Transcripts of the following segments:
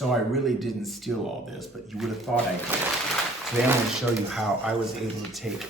So I really didn't steal all this, but you would have thought I did. Today I'm going to show you how I was able to take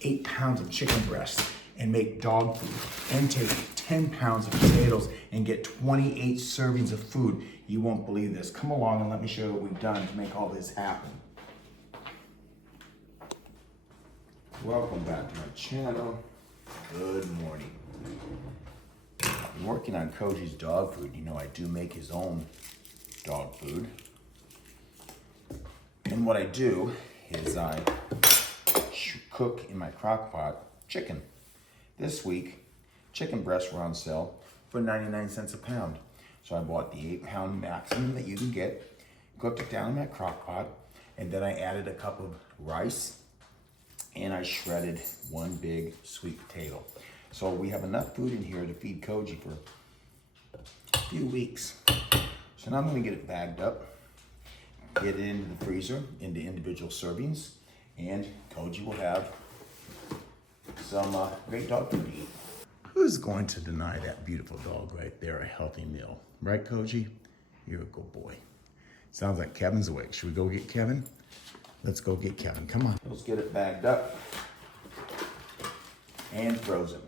8 pounds of chicken breast and make dog food, and take 10 pounds of potatoes and get 28 servings of food. You won't believe this. Come along and let me show you what we've done to make all this happen. Welcome back to my channel. Good morning. I'm working on Koji's dog food. You know, I do make his own dog food. And what I do is I cook in my crock pot chicken. This week, chicken breasts were on sale for 99 cents a pound. So I bought the 8-pound maximum that you can get, cooked it down in my crock pot, and then I added a cup of rice, and I shredded 1 big sweet potato. So we have enough food in here to feed Koji for a few weeks. So now I'm gonna get it bagged up, get it into the freezer, into individual servings, and Koji will have some great dog food to eat. Who's going to deny that beautiful dog right there a healthy meal? Right, Koji? You're a good boy. Sounds like Kevin's awake. Should we go get Kevin? Let's go get Kevin. Come on. Let's get it bagged up and frozen.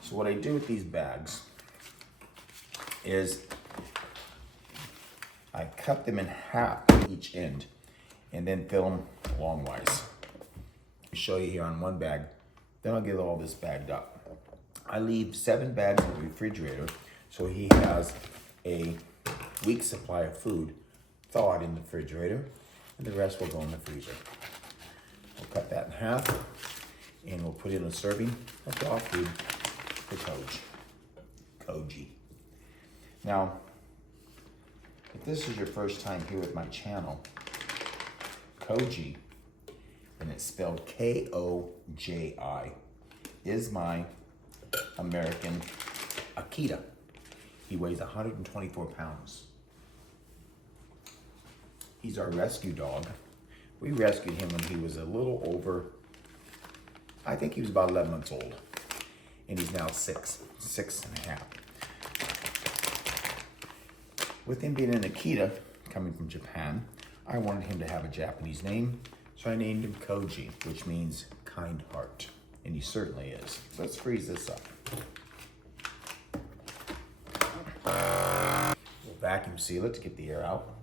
So what I do with these bags is I cut them in half each end and then fill them longwise. I'll show you here on one bag, then I'll get all this bagged up. I leave 7 bags in the refrigerator so he has a week's supply of food thawed in the refrigerator, and the rest will go in the freezer. We'll cut that in half and we'll put in a serving of dog food for Koji. Now, if this is your first time here with my channel, Koji, and it's spelled K-O-J-I, is my American Akita. He weighs 124 pounds. He's our rescue dog. We rescued him when he was a little over, I think he was about 11 months old. And he's now 6 and a half. With him being an Akita, coming from Japan, I wanted him to have a Japanese name, so I named him Koji, which means kind heart. And he certainly is. So let's freeze this up. We'll vacuum seal it to get the air out.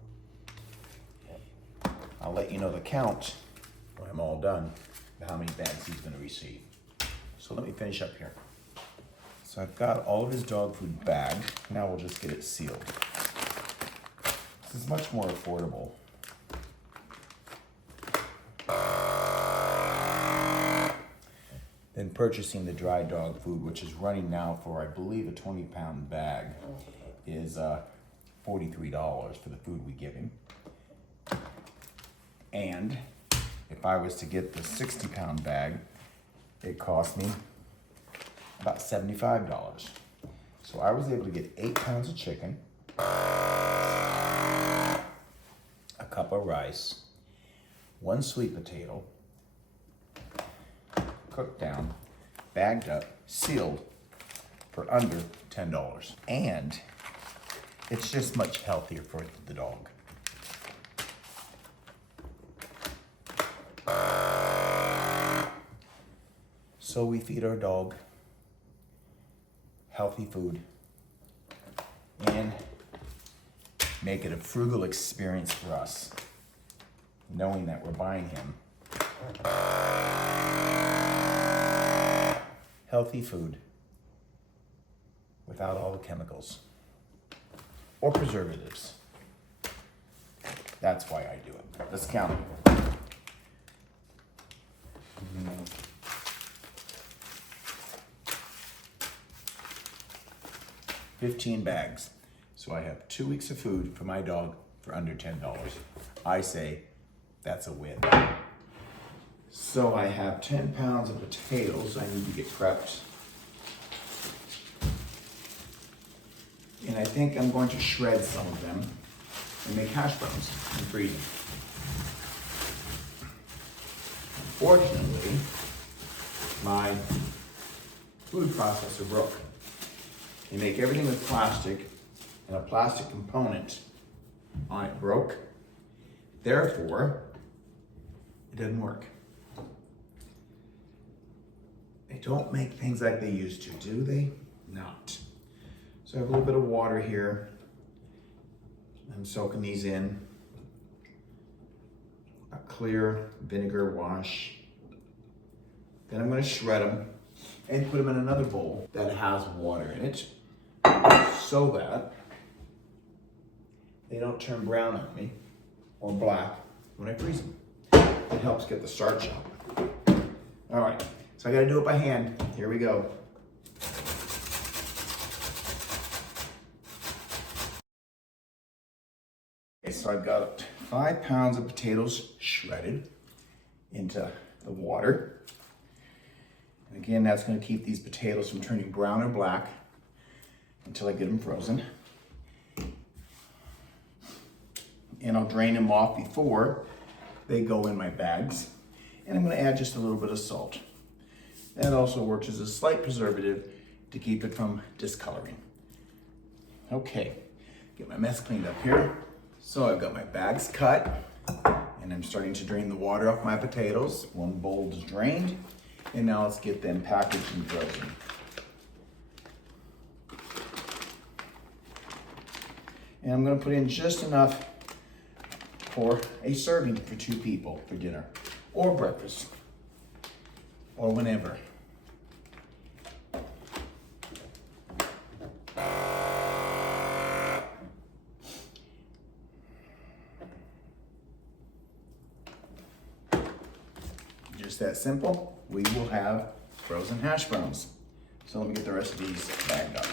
I'll let you know the count when I'm all done, how many bags he's going to receive. So let me finish up here. So I've got all of his dog food bagged. Now we'll just get it sealed. This is much more affordable. Than purchasing the dry dog food, which is running now for, I believe, a 20-pound bag is $43 for the food we give him. And if I was to get the 60-pound bag, it cost me about $75. So I was able to get 8 pounds of chicken, a cup of rice, 1 sweet potato, cooked down, bagged up, sealed for under $10. And it's just much healthier for the dog. So we feed our dog healthy food and make it a frugal experience for us, knowing that we're buying him healthy food without all the chemicals or preservatives. That's why I do it. Let's count it. 15 bags. So I have 2 weeks of food for my dog for under $10. I say that's a win. So I have 10 pounds of potatoes I need to get prepped. And I think I'm going to shred some of them and make hash browns and freeze them. Unfortunately, my food processor broke. They make everything with plastic, and a plastic component on it broke. Therefore, it doesn't work. They don't make things like they used to, do they? Not. So I have a little bit of water here. I'm soaking these in. A clear vinegar wash. Then I'm going to shred them and put them in another bowl that has water in it so that they don't turn brown on me or black when I freeze them. It helps get the starch out. All right, so I got to do it by hand. Here we go. Okay, so I've got 5 pounds of potatoes shredded into the water. And again, that's going to keep these potatoes from turning brown or black until I get them frozen. And I'll drain them off before they go in my bags. And I'm going to add just a little bit of salt. That also works as a slight preservative to keep it from discoloring. Okay, get my mess cleaned up here. So I've got my bags cut and I'm starting to drain the water off my potatoes. One bowl is drained. And now let's get them packaged and frozen. And I'm going to put in just enough for a serving for 2 people for dinner or breakfast or whenever. Just that simple. We will have frozen hash browns. So let me get the rest of these bagged up.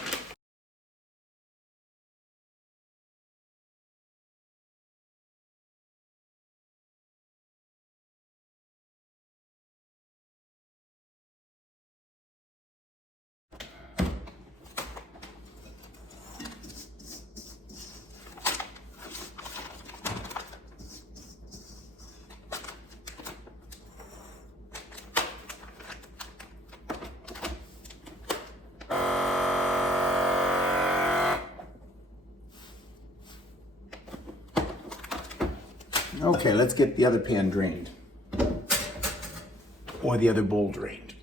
Okay, let's get the other pan drained. Or the other bowl drained.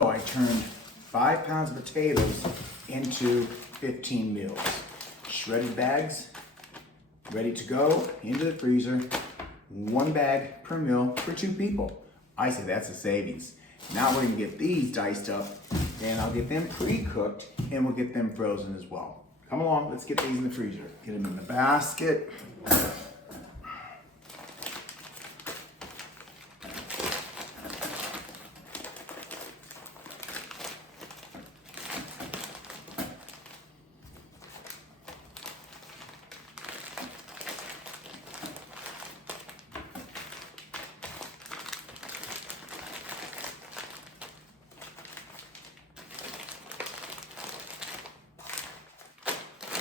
So I turned 5 pounds of potatoes into 15 meals. Shredded bags, ready to go into the freezer. 1 bag per meal for 2 people. I say that's a savings. Now we're gonna get these diced up and I'll get them pre-cooked and we'll get them frozen as well. Come along, let's get these in the freezer. Get them in the basket.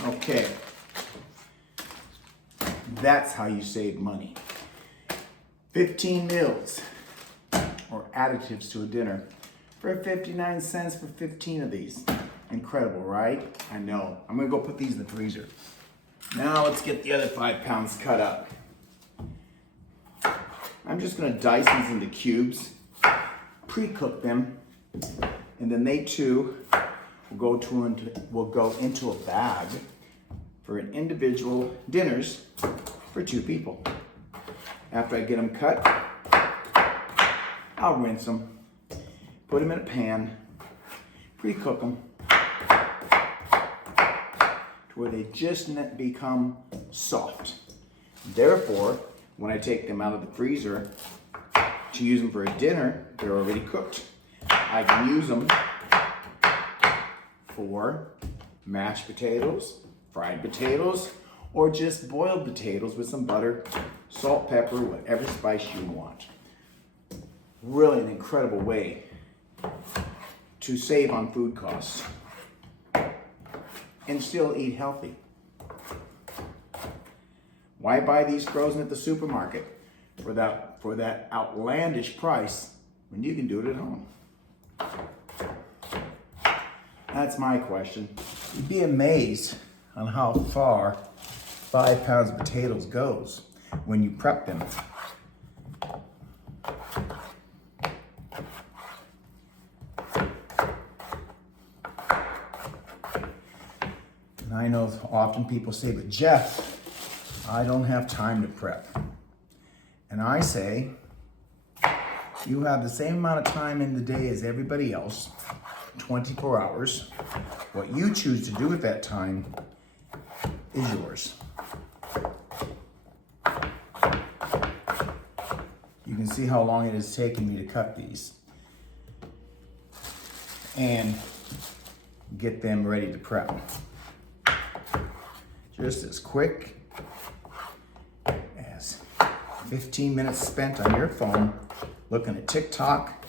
Okay, that's how you save money. 15 meals or additives to a dinner for 59 cents for 15 of these. Incredible, right? I know. I'm gonna go put these in the freezer. Now let's get the other 5 pounds cut up. I'm just gonna dice these into cubes, pre-cook them, and then they too will go into a bag for an individual dinners for 2 people. After I get them cut, I'll rinse them, put them in a pan, pre-cook them to where they just become soft. Therefore, when I take them out of the freezer to use them for a dinner, they're already cooked. I can use them for mashed potatoes, fried potatoes, or just boiled potatoes with some butter, salt, pepper, whatever spice you want. Really an incredible way to save on food costs and still eat healthy. Why buy these frozen at the supermarket for that outlandish price when you can do it at home? That's my question. You'd be amazed on how far 5 pounds of potatoes goes when you prep them. And I know often people say, but Jeff, I don't have time to prep. And I say, you have the same amount of time in the day as everybody else, 24 hours. What you choose to do with that time is yours. You can see how long it has taken me to cut these and get them ready to prep. Just as quick as 15 minutes spent on your phone looking at TikTok,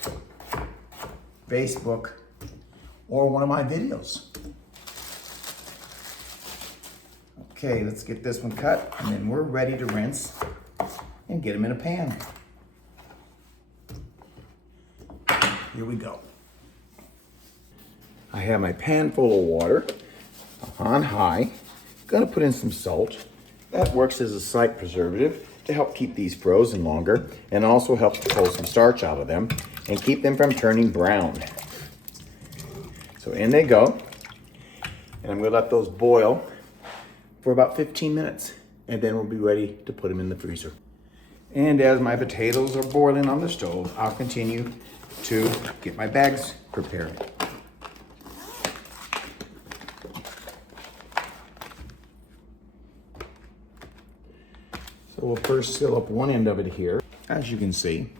Facebook, or one of my videos. Okay, let's get this one cut, and then we're ready to rinse and get them in a pan. Here we go. I have my pan full of water on high. Gonna put in some salt. That works as a slight preservative to help keep these frozen longer and also helps to pull some starch out of them and keep them from turning brown. So in they go. And I'm gonna let those boil for about 15 minutes and then we'll be ready to put them in the freezer. And as my potatoes are boiling on the stove, I'll continue to get my bags prepared. So we'll first seal up one end of it here, as you can see.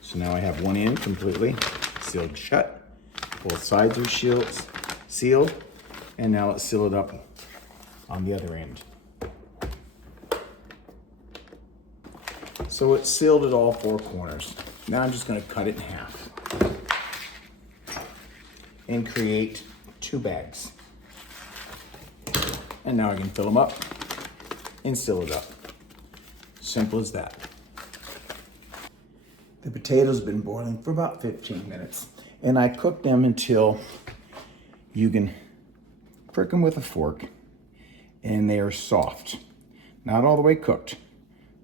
So now I have one end completely sealed shut. Both sides are sealed, and now let's seal it up on the other end. So it's sealed at all 4 corners. Now I'm just going to cut it in half and create 2 bags. And now I can fill them up and seal it up. Simple as that. The potatoes have been boiling for about 15 minutes, and I cooked them until you can prick them with a fork and they are soft. Not all the way cooked,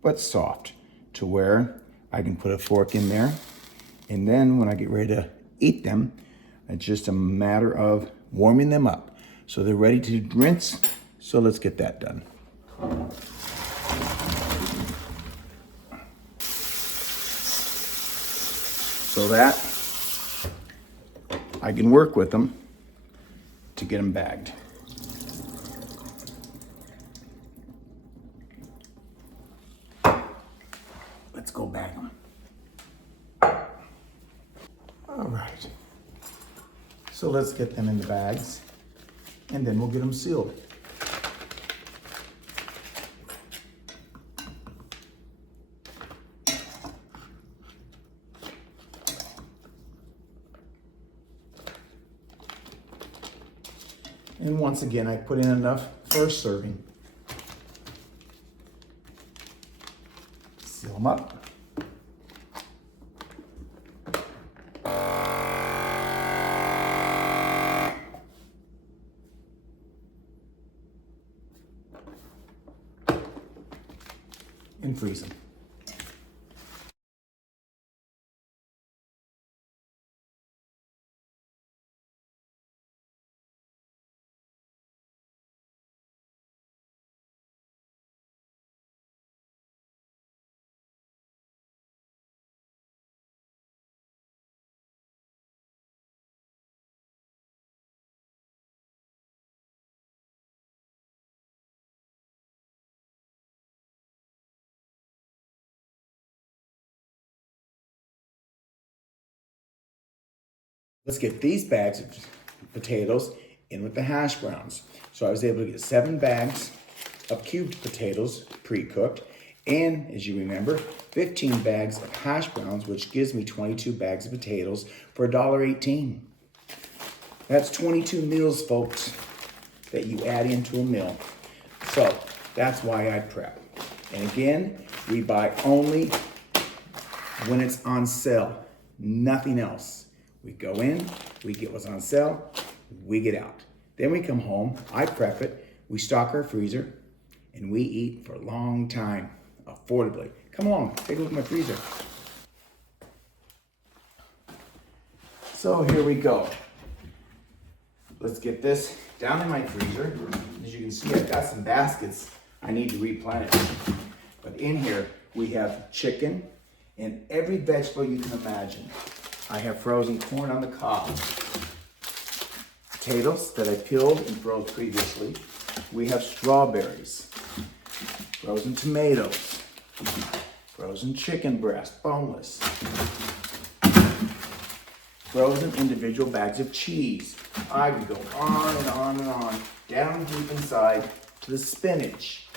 but soft to where I can put a fork in there, and then when I get ready to eat them, it's just a matter of warming them up so they're ready to rinse. So let's get that done. So that I can work with them to get them bagged. Let's go bag them. All right. So let's get them in the bags and then we'll get them sealed. And once again, I put in enough for a serving. Seal them up. And freeze them. Let's get these bags of potatoes in with the hash browns. So I was able to get 7 bags of cubed potatoes pre-cooked, and as you remember, 15 bags of hash browns, which gives me 22 bags of potatoes for $1.18. That's 22 meals, folks, that you add into a meal. So that's why I prep. And again, we buy only when it's on sale, nothing else. We go in, we get what's on sale, we get out. Then we come home, I prep it, we stock our freezer, and we eat for a long time, affordably. Come along, take a look at my freezer. So here we go. Let's get this down in my freezer. As you can see, I've got some baskets I need to replenish. But in here, we have chicken and every vegetable you can imagine. I have frozen corn on the cob, potatoes that I peeled and froze previously. We have strawberries, frozen tomatoes, frozen chicken breast, boneless, frozen individual bags of cheese. I could go on and on and on, down deep inside to the spinach,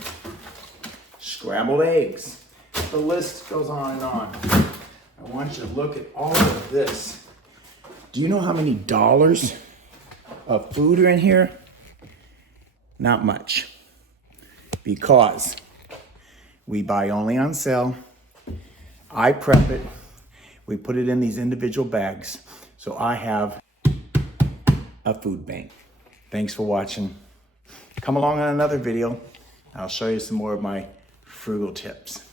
scrambled eggs. The list goes on and on. I want you to look at all of this. Do you know how many dollars of food are in here? Not much. Because we buy only on sale. I prep it. We put it in these individual bags. So I have a food bank. Thanks for watching. Come along on another video. I'll show you some more of my frugal tips.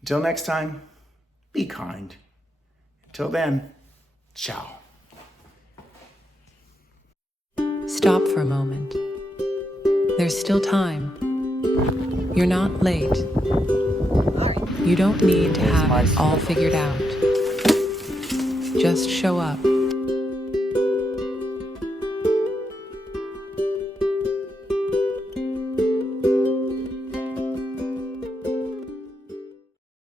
Until next time, be kind. Until then, ciao. Stop for a moment. There's still time. You're not late. You don't need to have it all figured out. Just show up.